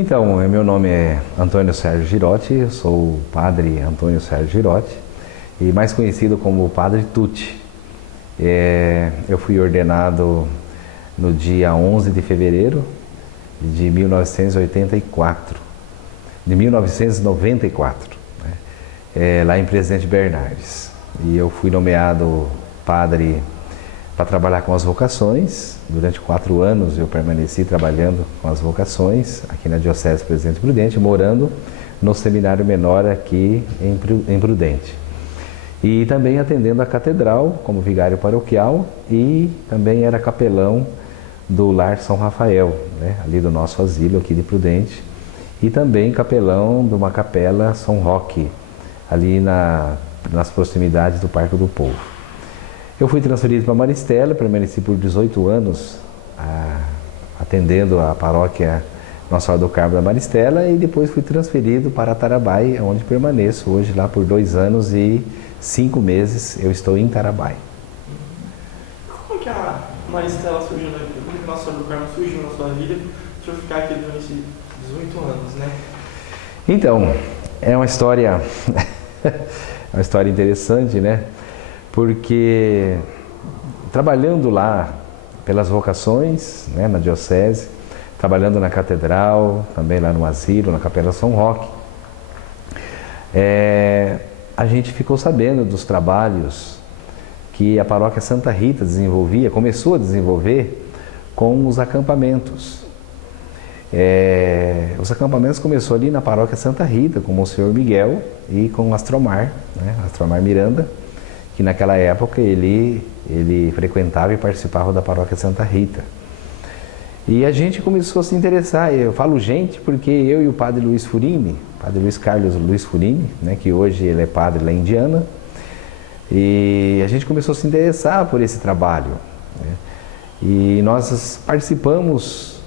Então, meu nome é Antônio Sérgio Girotti, eu sou o padre Antônio Sérgio Girotti, e mais conhecido como o Padre Tucci. Eu fui ordenado no dia 11 de fevereiro de 1984, de 1994, né? Lá em Presidente Bernardes. E eu fui nomeado padre para trabalhar com as vocações. Durante 4 anos eu permaneci trabalhando com as vocações aqui na Diocese de Presidente Prudente, morando no Seminário Menor aqui em Prudente. E também atendendo a catedral como vigário paroquial e também era capelão do Lar São Rafael, né, ali do nosso asilo aqui de Prudente, e também capelão de uma capela São Roque, ali nas proximidades do Parque do Povo. Eu fui transferido para Maristela, permaneci por 18 anos atendendo a paróquia Nossa Senhora do Carmo da Maristela e depois fui transferido para Tarabai, onde permaneço hoje lá por 2 anos e 5 meses eu estou em Tarabai. Como que a Maristela surgiu na vida? Como que Nossa Senhora do Carmo surgiu na sua vida? Deixa eu ficar aqui durante 18 anos, né? Então, é uma história, uma história interessante, né? Porque trabalhando lá pelas vocações, né, na diocese, trabalhando na catedral, também lá no asilo, na Capela São Roque, a gente ficou sabendo dos trabalhos que a paróquia Santa Rita começou a desenvolver com os acampamentos. Os acampamentos começou ali na paróquia Santa Rita, com o Monsenhor Miguel e com o Astromar, né, Astromar Miranda, que naquela época ele frequentava e participava da paróquia Santa Rita. E a gente começou a se interessar, eu falo gente porque eu e o padre Luiz Furini, padre Luiz Carlos Luiz Furini, né, que hoje ele é padre lá em Indiana, e a gente começou a se interessar por esse trabalho, né? E nós participamos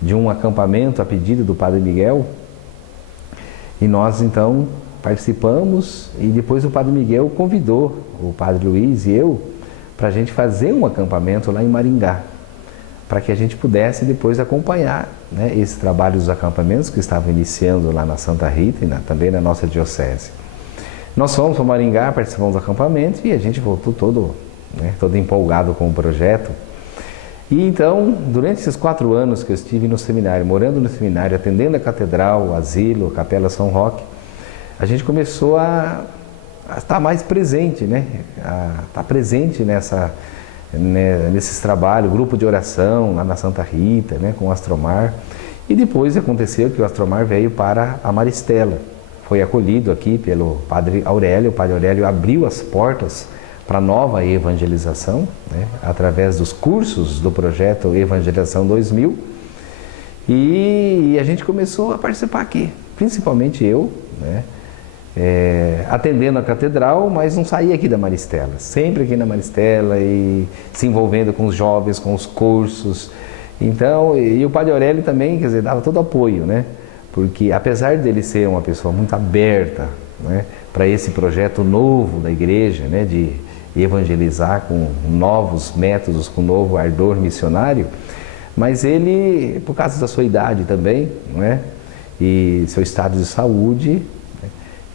de um acampamento a pedido do padre Miguel, e nós então participamos e depois o padre Miguel convidou o padre Luiz e eu para a gente fazer um acampamento lá em Maringá, para que a gente pudesse depois acompanhar, né, esse trabalho dos acampamentos que estavam iniciando lá na Santa Rita e também na nossa diocese. Nós fomos para Maringá, participamos do acampamento e a gente voltou todo empolgado com o projeto. E então, durante esses 4 anos que eu estive no seminário, morando no seminário, atendendo a catedral, o asilo, a Capela São Roque, a gente começou a estar mais presente, né? A estar presente nesses trabalhos, grupo de oração lá na Santa Rita, né? Com o Astromar. E depois aconteceu que o Astromar veio para a Maristela. Foi acolhido aqui pelo Padre Aurélio. O Padre Aurélio abriu as portas para a nova evangelização, né? Através dos cursos do projeto Evangelização 2000. E a gente começou a participar aqui, principalmente eu, né? Atendendo a catedral, mas não saía aqui da Maristela, sempre aqui na Maristela e se envolvendo com os jovens, com os cursos. Então, e o Padre Aurélio também, quer dizer, dava todo apoio, né? Porque apesar dele ser uma pessoa muito aberta, né, para esse projeto novo da igreja, né, de evangelizar com novos métodos, com novo ardor missionário, mas ele, por causa da sua idade também, né, e seu estado de saúde,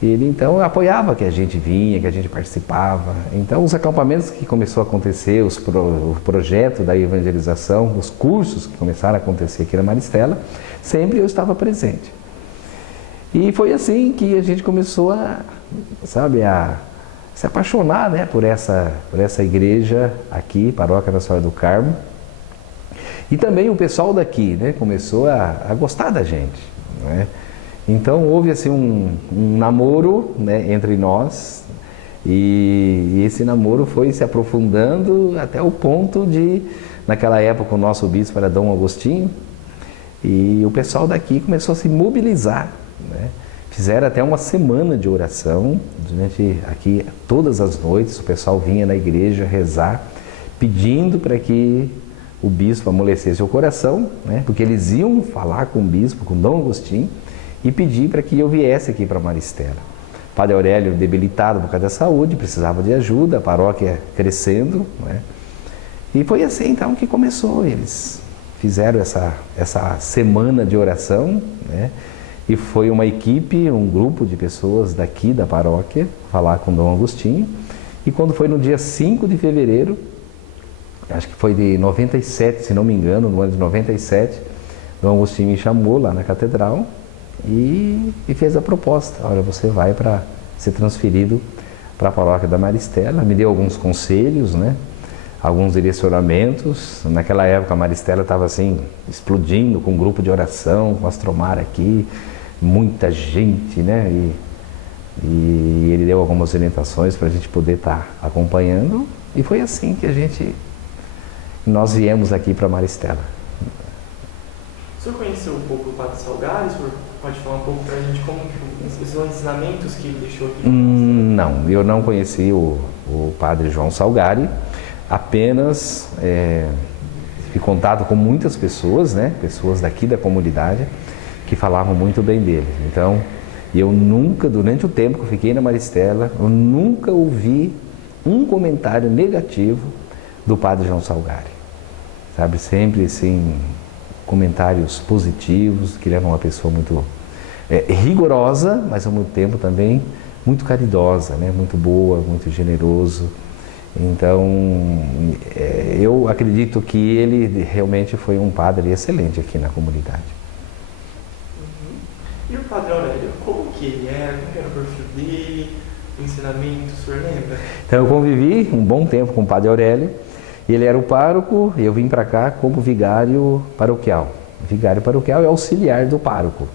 ele então apoiava que a gente vinha, que a gente participava. Então os acampamentos que começou a acontecer, o projeto da evangelização, os cursos que começaram a acontecer aqui na Maristela, sempre eu estava presente. E foi assim que a gente começou a se apaixonar, né, por essa igreja aqui, Paróquia Nossa Senhora do Carmo. E também o pessoal daqui, né, começou a gostar da gente, né? Então houve assim um namoro, né, entre nós, e esse namoro foi se aprofundando até o ponto de, naquela época o nosso bispo era Dom Agostinho, e o pessoal daqui começou a se mobilizar, né? Fizeram até uma semana de oração, durante aqui todas as noites o pessoal vinha na igreja rezar, pedindo para que o bispo amolecesse o coração, né? Porque eles iam falar com o bispo, com Dom Agostinho, e pedir para que eu viesse aqui para Maristela. Padre Aurélio debilitado por causa da saúde, precisava de ajuda, a paróquia crescendo, né? E foi assim então que começou eles. fizeram essa semana de oração, né? E foi uma equipe, um grupo de pessoas daqui da paróquia falar com Dom Agostinho. E quando foi no dia 5 de fevereiro, acho que foi de 97, se não me engano, no ano de 97, Dom Agostinho me chamou lá na catedral e fez a proposta. Olha, você vai para ser transferido para a paróquia da Maristela. Me deu alguns conselhos, né? Alguns direcionamentos. Naquela época a Maristela estava assim, explodindo com um grupo de oração, com Astromar aqui, muita gente, né? E ele deu algumas orientações para a gente poder estar acompanhando. E foi assim que nós viemos aqui para Maristela. O senhor conheceu um pouco o Padre Salgari? O senhor pode falar um pouco para a gente como os ensinamentos que ele deixou aqui? Não, eu não conheci o Padre João Salgari, apenas tive contato com muitas pessoas, né? Pessoas daqui da comunidade que falavam muito bem dele. Então, eu nunca, durante o tempo que eu fiquei na Maristela, eu nunca ouvi um comentário negativo do Padre João Salgari. Sabe, sempre assim, comentários positivos, que ele era uma pessoa muito rigorosa, mas ao mesmo tempo também muito caridosa, né? Muito boa, muito generoso. Então, eu acredito que ele realmente foi um padre excelente aqui na comunidade. E o Padre Aurélio, como que ele era? Como era o perfil dele? O ensinamento, o senhor lembra? Então, eu convivi um bom tempo com o Padre Aurélio. Ele era o pároco e eu vim para cá como vigário paroquial. Vigário paroquial é auxiliar do pároco.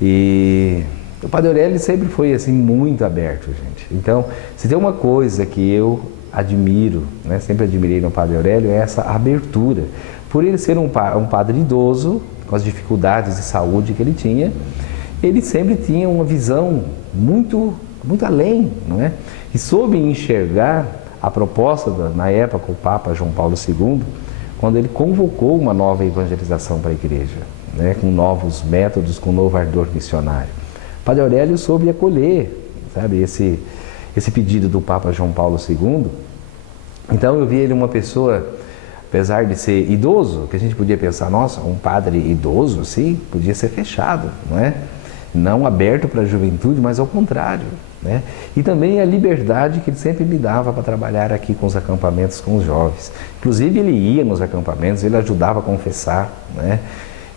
E o Padre Aurélio sempre foi assim muito aberto, gente. Então, se tem uma coisa que eu admiro, né, sempre admirei no Padre Aurélio, é essa abertura. Por ele ser um padre idoso, com as dificuldades de saúde que ele tinha, ele sempre tinha uma visão muito além, não é? E soube enxergar a proposta, na época, o Papa João Paulo II, quando ele convocou uma nova evangelização para a igreja, né, com novos métodos, com um novo ardor missionário. O Padre Aurélio soube acolher, sabe, esse pedido do Papa João Paulo II. Então eu vi ele uma pessoa, apesar de ser idoso, que a gente podia pensar, nossa, um padre idoso assim, podia ser fechado, não é? Não aberto para a juventude, mas ao contrário, né? E também a liberdade que ele sempre me dava para trabalhar aqui com os acampamentos com os jovens. Inclusive ele ia nos acampamentos, ele ajudava a confessar, né?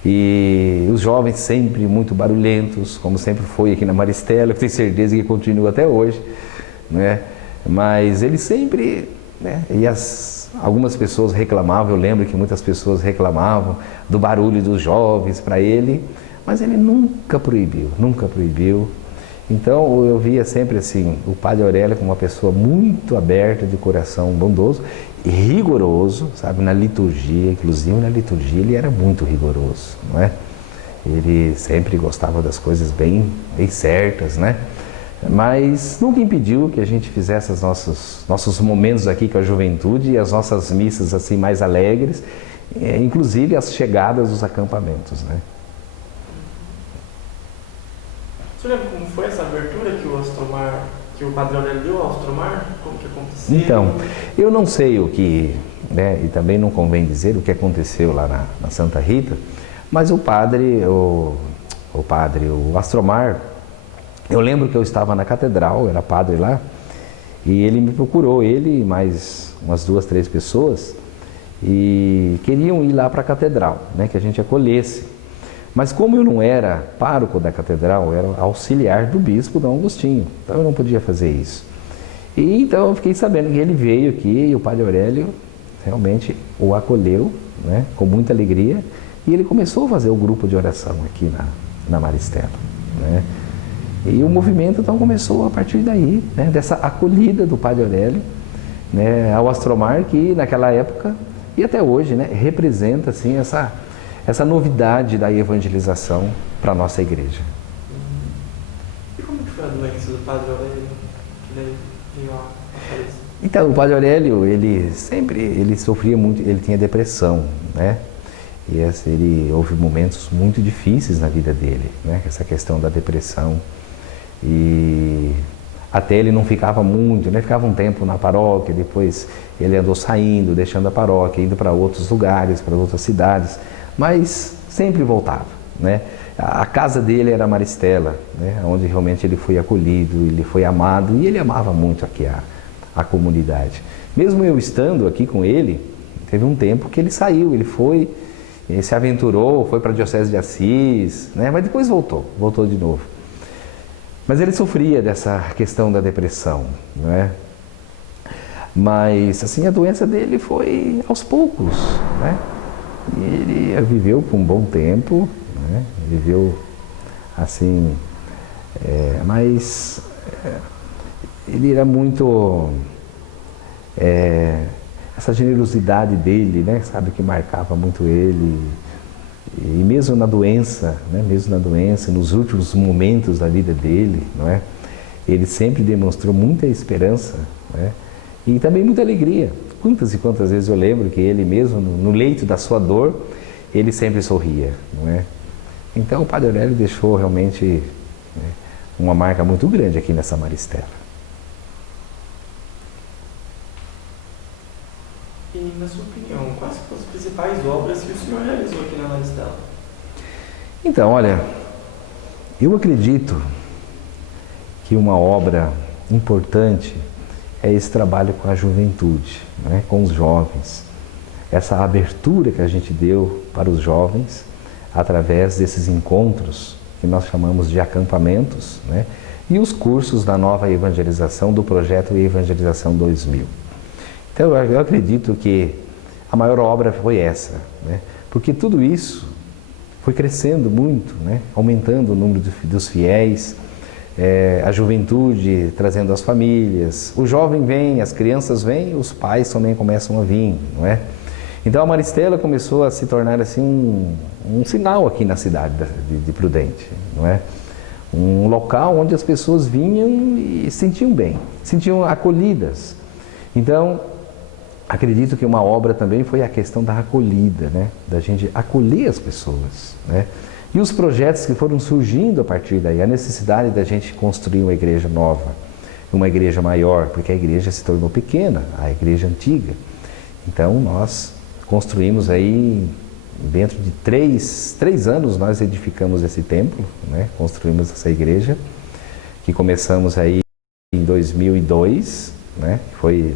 E os jovens sempre muito barulhentos, como sempre foi aqui na Maristela, que tenho certeza que continua até hoje, né? Mas ele sempre, né? E algumas pessoas reclamavam, eu lembro que muitas pessoas reclamavam do barulho dos jovens para ele, mas ele nunca proibiu, nunca proibiu. Então eu via sempre assim, o Padre Aurélio como uma pessoa muito aberta, de coração bondoso e rigoroso, sabe, na liturgia, inclusive na liturgia ele era muito rigoroso, não é? Ele sempre gostava das coisas bem certas, né? Mas nunca impediu que a gente fizesse os nossos momentos aqui com a juventude e as nossas missas assim mais alegres, inclusive as chegadas dos acampamentos, né? O senhor lembra como foi essa abertura que o Padre Aurélio deu ao Astromar? Como que aconteceu? Então, eu não sei o que, né, e também não convém dizer o que aconteceu lá na Santa Rita, mas o Astromar, eu lembro que eu estava na catedral, era padre lá, e ele me procurou, ele e mais umas 2, 3 pessoas, e queriam ir lá para a catedral, né, que a gente acolhesse. Mas como eu não era pároco da catedral, eu era auxiliar do bispo Dom Agostinho, então eu não podia fazer isso. E então eu fiquei sabendo que ele veio aqui e o Padre Aurélio realmente o acolheu, né, com muita alegria, e ele começou a fazer o grupo de oração aqui na Maristela, né. E o movimento então começou a partir daí, né, dessa acolhida do Padre Aurélio, né, ao Astromar, que naquela época e até hoje, né, representa assim essa novidade da evangelização para a nossa igreja. E como que foi a doença do Padre Aurélio, que daí veio a falecer? Então, o Padre Aurélio, ele sofria muito, ele tinha depressão, né? E houve momentos muito difíceis na vida dele, né? Essa questão da depressão. E Até ele não ficava muito, né? Ficava um tempo na paróquia, depois ele andou saindo, deixando a paróquia, indo para outros lugares, para outras cidades, mas sempre voltava, né? A casa dele era Maristela, né? Onde realmente ele foi acolhido, ele foi amado e ele amava muito aqui a comunidade. Mesmo eu estando aqui com ele, teve um tempo que ele saiu, ele se aventurou, foi para a Diocese de Assis, né? Mas depois voltou de novo. Mas ele sofria dessa questão da depressão, não é? Mas, assim, a doença dele foi aos poucos, né? E ele viveu por um bom tempo, né? Viveu, assim, mas ele era muito... essa generosidade dele, né? Sabe, que marcava muito ele. E mesmo na doença, né? Mesmo na doença, nos últimos momentos da vida dele, não é? Ele sempre demonstrou muita esperança, né? E também muita alegria. Quantas e quantas vezes eu lembro que ele mesmo, no leito da sua dor, ele sempre sorria, não é? Então o Padre Aurélio deixou realmente, né, uma marca muito grande aqui nessa Maristela. E, na sua opinião, quais foram as principais obras que o senhor realizou aqui na Maristela? Então, olha, eu acredito que uma obra importante é esse trabalho com a juventude, né, com os jovens. Essa abertura que a gente deu para os jovens através desses encontros que nós chamamos de acampamentos, né, e os cursos da nova evangelização do projeto Evangelização 2000. Então eu acredito que a maior obra foi essa, né, porque tudo isso foi crescendo muito, né, aumentando o número dos fiéis, a juventude trazendo as famílias, o jovem vem, as crianças vêm, os pais também começam a vir, não é? Então a Maristela começou a se tornar assim um sinal aqui na cidade de Prudente, não é? Um local onde as pessoas vinham e se sentiam bem, se sentiam acolhidas. Então, acredito que uma obra também foi a questão da acolhida, né? Da gente acolher as pessoas, né? E os projetos que foram surgindo a partir daí, a necessidade da gente construir uma igreja nova, uma igreja maior, porque a igreja se tornou pequena, a igreja antiga. Então nós construímos aí, dentro de três anos nós edificamos esse templo, né? Construímos essa igreja, que começamos aí em 2002, né? Foi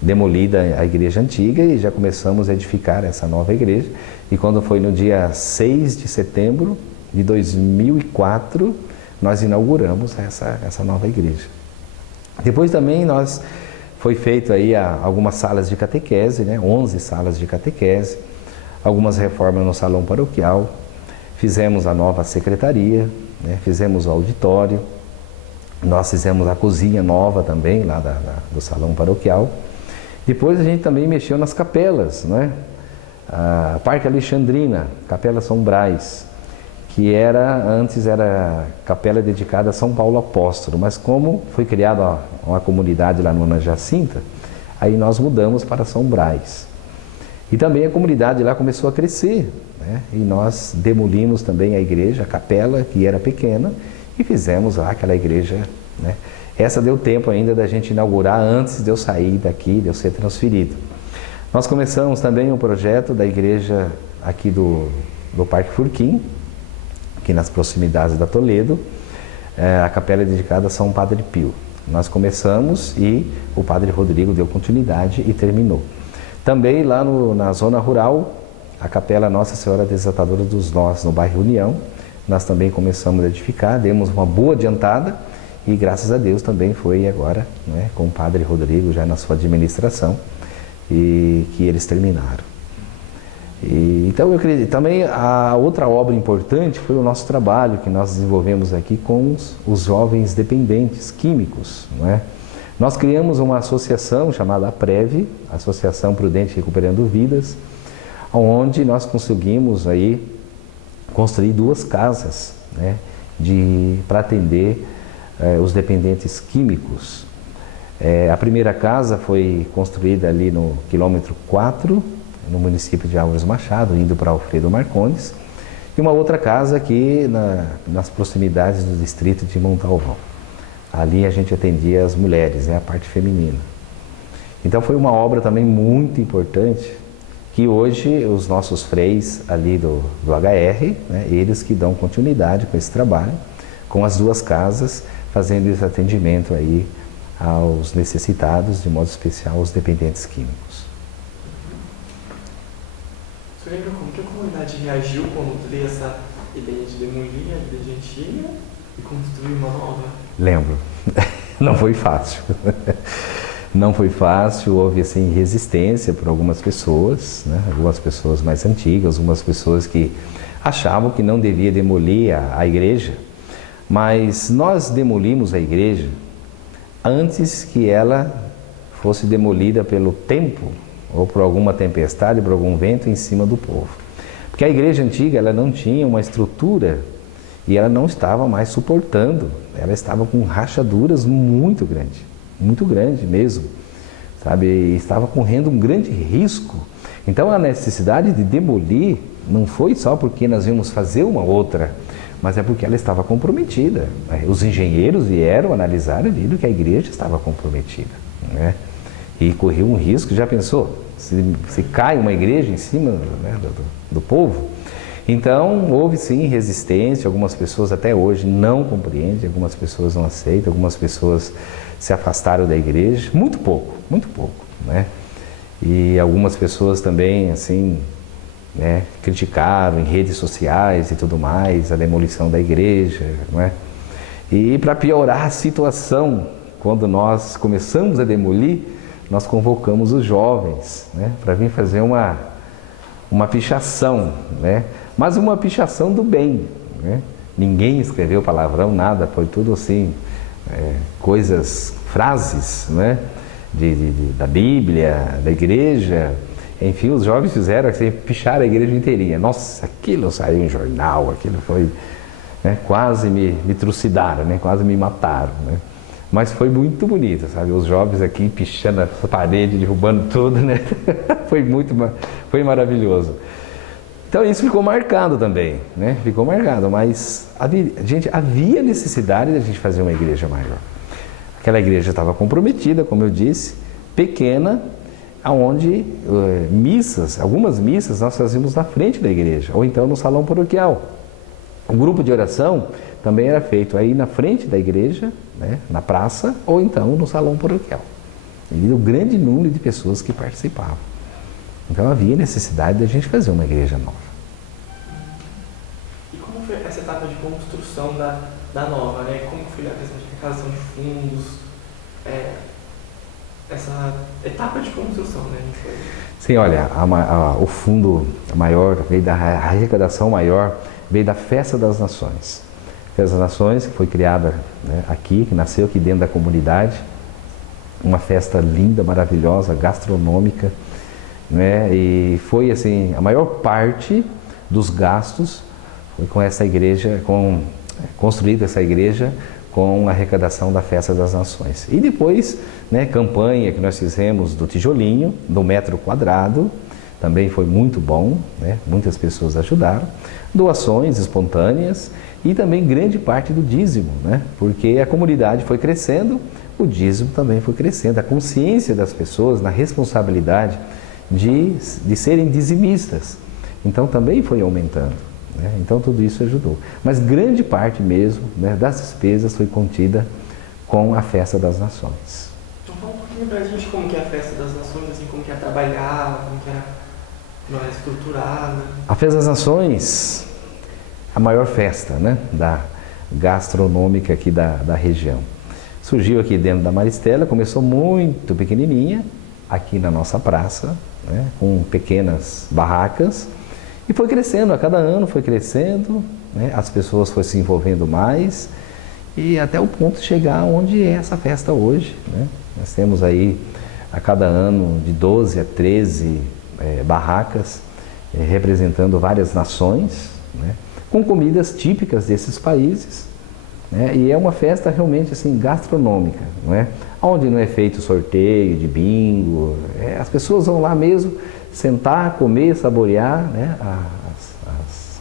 demolida a igreja antiga e já começamos a edificar essa nova igreja. E quando foi no dia 6 de setembro de 2004, nós inauguramos essa nova igreja. Depois também foi feito aí algumas salas de catequese, né? 11 salas de catequese, algumas reformas no salão paroquial, fizemos a nova secretaria, né? Fizemos o auditório, nós fizemos a cozinha nova também lá do salão paroquial. Depois a gente também mexeu nas capelas, né? A Parque Alexandrina, Capela São Brás, que antes era capela dedicada a São Paulo Apóstolo, mas como foi criada uma comunidade lá no Ana Jacinta, aí nós mudamos para São Brás. E também a comunidade lá começou a crescer, né? E nós demolimos também a igreja, a capela, que era pequena, e fizemos lá aquela igreja, né? Essa deu tempo ainda da gente inaugurar antes de eu sair daqui, de eu ser transferido. Nós começamos também um projeto da igreja aqui do Parque Furquim, aqui nas proximidades da Toledo, a capela é dedicada a São Padre Pio. Nós começamos e o Padre Rodrigo deu continuidade e terminou. Também lá na zona rural, a capela Nossa Senhora Desatadora dos Nós, no bairro União, nós também começamos a edificar, demos uma boa adiantada e graças a Deus também foi agora, né, com o Padre Rodrigo já na sua administração, e que eles terminaram. Então eu acredito, também a outra obra importante foi o nosso trabalho que nós desenvolvemos aqui com os jovens dependentes químicos, não é? Nós criamos uma associação chamada APREV, Associação Prudente Recuperando Vidas, onde nós conseguimos aí construir 2 casas, né, para atender os dependentes químicos. A primeira casa foi construída ali no quilômetro 4, no município de Álvares Machado, indo para Alfredo Marcondes, e uma outra casa aqui nas proximidades do distrito de Montalvão. ali a gente atendia as mulheres, né, a parte feminina. Então foi uma obra também muito importante, que hoje os nossos freis ali do HR, né, eles que dão continuidade com esse trabalho, com as duas casas, fazendo esse atendimento aí aos necessitados, de modo especial aos dependentes químicos. Você lembra como que a comunidade reagiu quando teve essa ideia de demolir a igreja antiga e construir uma nova? Lembro. Não foi fácil. Não foi fácil, houve assim resistência por algumas pessoas, né? Algumas pessoas mais antigas, algumas pessoas que achavam que não devia demolir a igreja, mas nós demolimos a igreja antes que ela fosse demolida pelo tempo ou por alguma tempestade, por algum vento em cima do povo. Porque a igreja antiga ela não tinha uma estrutura e ela não estava mais suportando, ela estava com rachaduras muito grande mesmo, sabe? E estava correndo um grande risco. Então a necessidade de demolir não foi só porque nós íamos fazer uma outra, mas é porque ela estava comprometida. Os engenheiros vieram analisar e viram que a igreja estava comprometida, né? E correu um risco, já pensou? Se cai uma igreja em cima, né, do povo? Então, houve sim resistência, algumas pessoas até hoje não compreendem, algumas pessoas não aceitam, algumas pessoas se afastaram da igreja, muito pouco, né? E algumas pessoas também, assim, né, criticaram em redes sociais e tudo mais a demolição da igreja, não é? E para piorar a situação, quando nós começamos a demolir, nós convocamos os jovens, né, para vir fazer uma pichação, né? Mas uma pichação do bem, né? Ninguém escreveu palavrão, nada, foi tudo assim, coisas, frases, né? Da Bíblia, da igreja, enfim, os jovens fizeram assim, picharam a igreja inteirinha. Nossa, aquilo saiu em jornal, aquilo foi, né? Quase me trucidaram, né? Quase me mataram, né? Mas foi muito bonito, sabe? Os jovens aqui pichando essa parede, derrubando tudo, né? Foi maravilhoso. Então isso ficou marcado também, né? Ficou marcado, mas havia necessidade de a gente fazer uma igreja maior. Aquela igreja estava comprometida, como eu disse, pequena, onde algumas missas nós fazíamos na frente da igreja, ou então no salão paroquial. O grupo de oração também era feito aí na frente da igreja, né, na praça, ou então no salão paroquial. E o grande número de pessoas que participavam. Então havia necessidade de a gente fazer uma igreja nova. E como foi essa etapa de construção da nova, né? Como foi a questão de arrecadação de fundos, essa etapa de construção, né? Sim, olha, o fundo maior, veio da arrecadação maior, veio da Festa das Nações. A Festa das Nações, que foi criada, né, aqui, que nasceu aqui dentro da comunidade, uma festa linda, maravilhosa, gastronômica, né? E foi assim, a maior parte dos gastos foi com essa igreja, construída essa igreja com a arrecadação da Festa das Nações. E depois, né, campanha que nós fizemos do tijolinho, do metro quadrado, também foi muito bom, né? Muitas pessoas ajudaram, doações espontâneas e também grande parte do dízimo, né? Porque a comunidade foi crescendo, o dízimo também foi crescendo, a consciência das pessoas na responsabilidade de serem dizimistas, então também foi aumentando, né? Então tudo isso ajudou, mas grande parte mesmo, né, das despesas foi contida com a Festa das Nações. Então fala um pouquinho pra gente como que é a Festa das Nações, assim, como que é trabalhar, como que é estruturada. A Festa das Nações, a maior festa, né, gastronômica aqui da região. Surgiu aqui dentro da Maristela, começou muito pequenininha, aqui na nossa praça, né, com pequenas barracas, e foi crescendo, a cada ano foi crescendo, né, as pessoas foram se envolvendo mais, e até o ponto de chegar onde é essa festa hoje, né? Nós temos aí, a cada ano, de 12 a 13 barracas, representando várias nações, né, com comidas típicas desses países, né, e é uma festa realmente assim, gastronômica, não é? Onde não é feito sorteio de bingo, as pessoas vão lá mesmo sentar, comer, saborear, né,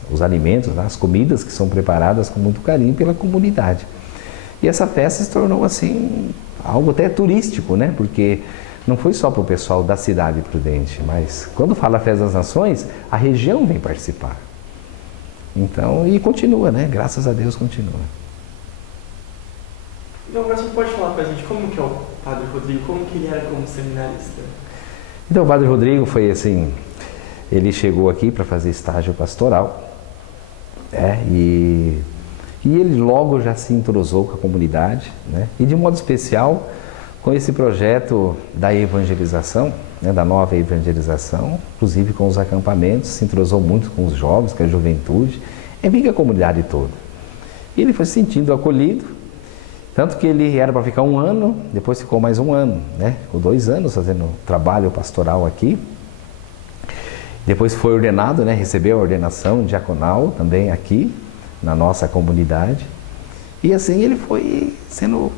os alimentos, as comidas que são preparadas com muito carinho pela comunidade. E essa festa se tornou assim, algo até turístico, né? Porque não foi só para o pessoal da cidade de Prudente, mas quando fala Festa das Nações, a região vem participar. Então, e continua, né? Graças a Deus continua. Então agora você pode falar pra gente como que é o Padre Rodrigo, como que ele era como seminarista? Então o Padre Rodrigo foi assim, ele chegou aqui para fazer estágio pastoral, e ele logo já se entrosou com a comunidade, né? E de modo especial com esse projeto da evangelização, né? Da nova evangelização, inclusive com os acampamentos, se entrosou muito com os jovens, com a juventude, e bem com a comunidade toda. E ele foi se sentindo acolhido, tanto que ele era para ficar 1 ano, depois ficou mais 1 ano, né? Ficou 2 anos fazendo trabalho pastoral aqui. Depois foi ordenado, né? Recebeu a ordenação diaconal também aqui, na nossa comunidade. E assim ele foi sendo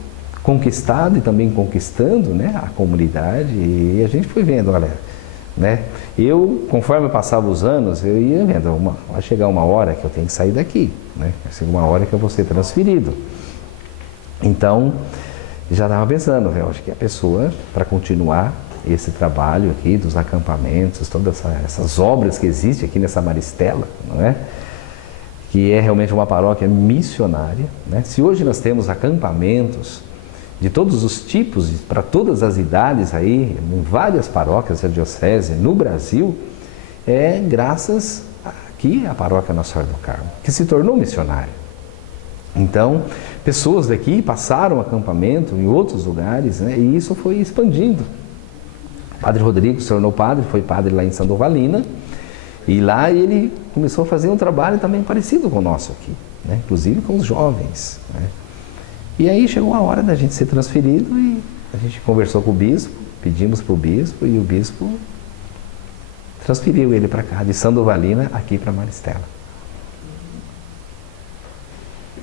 conquistado e também conquistando, né? A comunidade. E a gente foi vendo, olha, né? Eu, conforme passava os anos, eu ia vendo, vai chegar uma hora que eu tenho que sair daqui, né? Vai chegar uma hora que eu vou ser transferido. Então, já estava pensando, eu acho que a pessoa, para continuar esse trabalho aqui dos acampamentos, todas essas obras que existem aqui nessa Maristela, não é? Que é realmente uma paróquia missionária, né? Se hoje nós temos acampamentos de todos os tipos, para todas as idades aí, em várias paróquias da diocese no Brasil, é graças aqui à paróquia Nossa Senhora do Carmo, que se tornou missionária. Então, pessoas daqui passaram acampamento em outros lugares, né? E isso foi expandindo. O Padre Rodrigo se tornou padre, foi padre lá em Sandovalina, e lá ele começou a fazer um trabalho também parecido com o nosso aqui, né? Inclusive com os jovens, né? E aí chegou a hora da gente ser transferido e a gente conversou com o bispo, pedimos para o bispo e o bispo transferiu ele para cá, de Sandovalina aqui para Maristela.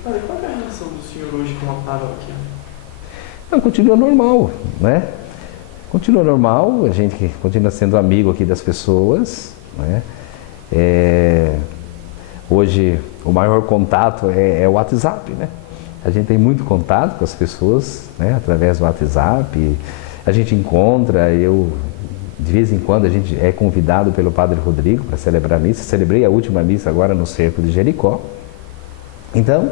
Padre, qual é a relação do senhor hoje com a paróquia? Não, continua normal, né? Continua normal, a gente continua sendo amigo aqui das pessoas, né? Hoje o maior contato é o WhatsApp, né? A gente tem muito contato com as pessoas, né? Através do WhatsApp, a gente encontra, de vez em quando a gente é convidado pelo Padre Rodrigo para celebrar a missa. Celebrei a última missa agora no Cerco de Jericó. Então,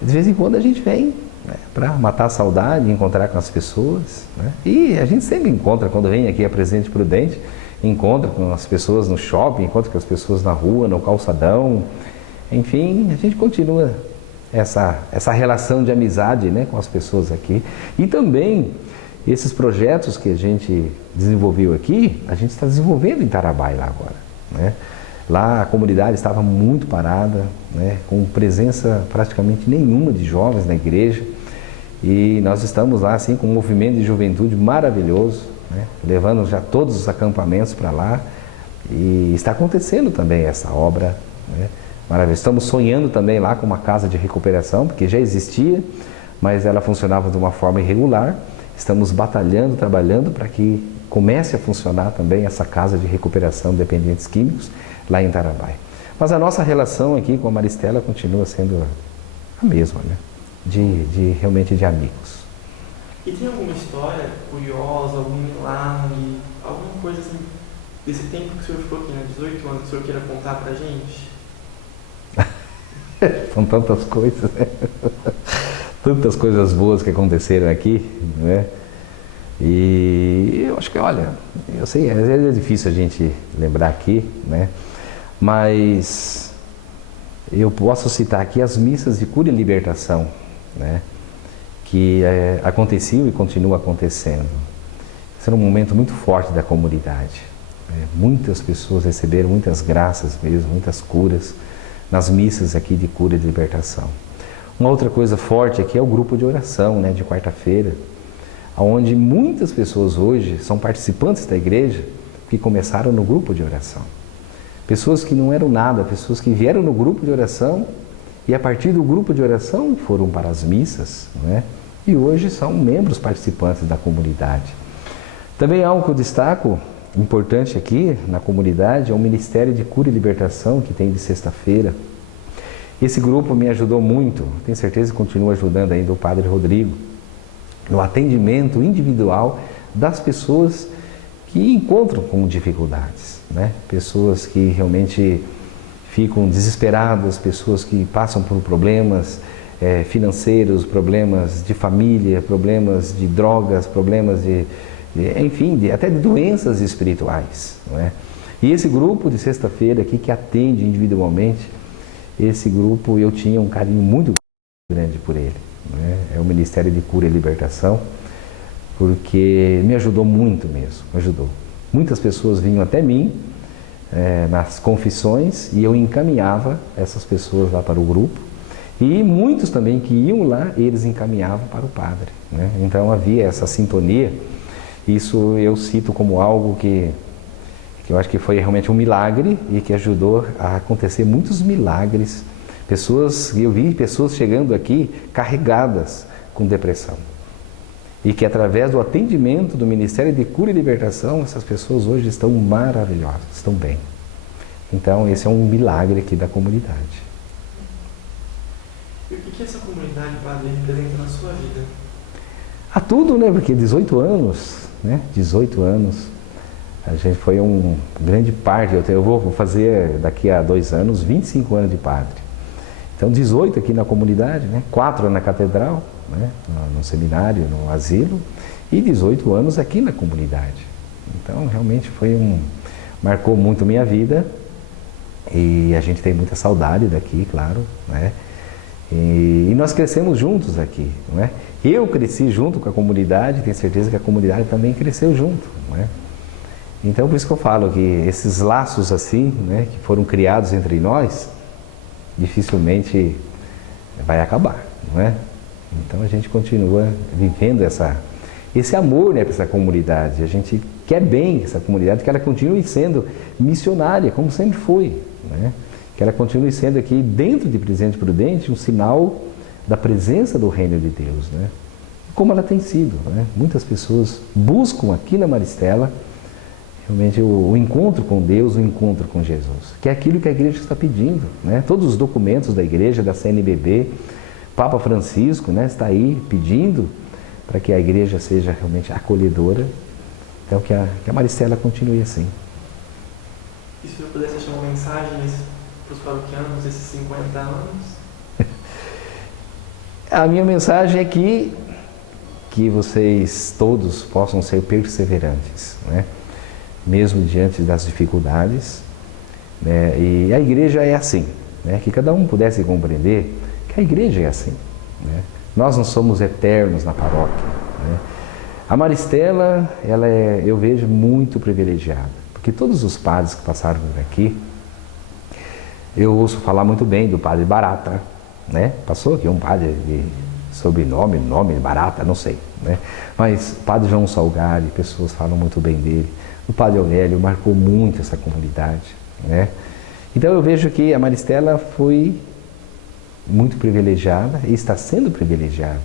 de vez em quando a gente vem, né, para matar a saudade, encontrar com as pessoas, né? E a gente sempre encontra, quando vem aqui a Presidente Prudente, encontra com as pessoas no shopping, encontra com as pessoas na rua, no calçadão. Enfim, a gente continua essa relação de amizade, né, com as pessoas aqui. E também esses projetos que a gente desenvolveu aqui, a gente está desenvolvendo em Tarabai lá agora, né? Lá a comunidade estava muito parada, né, com presença praticamente nenhuma de jovens na igreja. E nós estamos lá assim com um movimento de juventude maravilhoso, né, levando já todos os acampamentos para lá. E está acontecendo também essa obra, né, maravilhosa. Estamos sonhando também lá com uma casa de recuperação, porque já existia, mas ela funcionava de uma forma irregular. Estamos batalhando, trabalhando para que comece a funcionar também essa casa de recuperação de dependentes químicos lá em Tarabai. Mas a nossa relação aqui com a Maristela continua sendo a mesma, né? Realmente de amigos. E tem alguma história curiosa, algum milagre, alguma coisa assim, desse tempo que o senhor ficou aqui, né? 18 anos, que o senhor queira contar pra gente? São tantas coisas, né? Tantas coisas boas que aconteceram aqui, né? E eu acho que, olha, eu sei, às vezes é difícil a gente lembrar aqui, né? Mas eu posso citar aqui as missas de cura e libertação, né? Que aconteciam e continuam acontecendo. Esse era um momento muito forte da comunidade, né? Muitas pessoas receberam muitas graças mesmo, muitas curas nas missas aqui de cura e de libertação. Uma outra coisa forte aqui é o grupo de oração, né, de quarta-feira, onde muitas pessoas hoje são participantes da igreja que começaram no grupo de oração. Pessoas que não eram nada, pessoas que vieram no grupo de oração e a partir do grupo de oração foram para as missas, né? E hoje são membros participantes da comunidade. Também algo que eu destaco, importante aqui na comunidade, é o Ministério de Cura e Libertação que tem de sexta-feira. Esse grupo me ajudou muito, tenho certeza que continua ajudando ainda o Padre Rodrigo, no atendimento individual das pessoas que encontram com dificuldades, né? Pessoas que realmente ficam desesperadas, pessoas que passam por problemas financeiros, problemas de família, problemas de drogas, problemas enfim, até de doenças espirituais, não é? E esse grupo de sexta-feira aqui que atende individualmente, esse grupo eu tinha um carinho muito grande por ele, né? É o Ministério de Cura e Libertação, porque me ajudou muito mesmo, me ajudou. Muitas pessoas vinham até mim nas confissões e eu encaminhava essas pessoas lá para o grupo, e muitos também que iam lá, eles encaminhavam para o padre, né? Então havia essa sintonia. Isso eu cito como algo que eu acho que foi realmente um milagre e que ajudou a acontecer muitos milagres. Eu vi pessoas chegando aqui carregadas com depressão. E que através do atendimento do Ministério de Cura e Libertação, essas pessoas hoje estão maravilhosas, estão bem. Então esse é um milagre aqui da comunidade. E o que essa comunidade, padre, representa na sua vida? A tudo, né? Porque 18 anos, né? 18 anos, a gente foi uma grande parte. Eu vou fazer daqui a 2 anos 25 anos de padre. Então 18 aqui na comunidade, né? 4 na catedral, né? No seminário, no asilo, e 18 anos aqui na comunidade. Então realmente marcou muito minha vida, e a gente tem muita saudade daqui, claro, né? E nós crescemos juntos aqui, não é? Eu cresci junto com a comunidade, tenho certeza que a comunidade também cresceu junto, não é? Então por isso que eu falo que esses laços assim, né, que foram criados entre nós, dificilmente vai acabar, não é? Então a gente continua vivendo esse amor, né, para essa comunidade. A gente quer bem essa comunidade, que ela continue sendo missionária, como sempre foi, né? Que ela continue sendo aqui dentro de Presidente Prudente um sinal da presença do reino de Deus, né? Como ela tem sido, né? Muitas pessoas buscam aqui na Maristela realmente o encontro com Deus, o encontro com Jesus, que é aquilo que a igreja está pedindo, né? Todos os documentos da igreja, da CNBB, Papa Francisco, né, está aí pedindo para que a igreja seja realmente acolhedora. Então que a Maristela continue assim. E se eu pudesse deixar uma mensagem para os paroquianos desses 50 anos? A minha mensagem é que vocês todos possam ser perseverantes, né? Mesmo diante das dificuldades, né? E a igreja é assim, né? Que cada um pudesse compreender que a igreja é assim, né? Nós não somos eternos na paróquia, né? A Maristela, eu vejo muito privilegiada, porque todos os padres que passaram por aqui, eu ouço falar muito bem do padre Barata, né? Passou aqui um padre de nome Barata, não sei, né? Mas o padre João Salgari, pessoas falam muito bem dele. O padre Aurélio marcou muito essa comunidade, né? Então eu vejo que a Maristela foi muito privilegiada e está sendo privilegiada.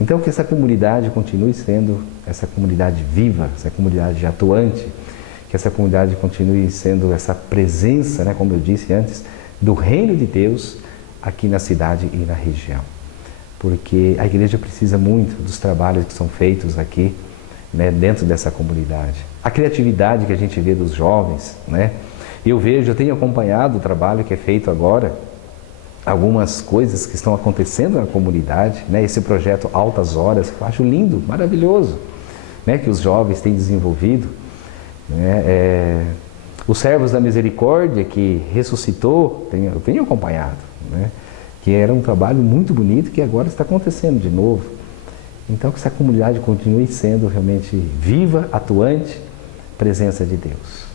Então que essa comunidade continue sendo essa comunidade viva, essa comunidade atuante, que essa comunidade continue sendo essa presença, né, como eu disse antes, do reino de Deus aqui na cidade e na região. Porque a igreja precisa muito dos trabalhos que são feitos aqui, né, dentro dessa comunidade. A criatividade que a gente vê dos jovens, né? Eu tenho acompanhado o trabalho que é feito agora, algumas coisas que estão acontecendo na comunidade, né? Esse projeto Altas Horas, que eu acho lindo, maravilhoso, né? Que os jovens têm desenvolvido, né? Os Servos da Misericórdia, que ressuscitou, eu tenho acompanhado, né? Que era um trabalho muito bonito que agora está acontecendo de novo. Então que essa comunidade continue sendo realmente viva, atuante, presença de Deus.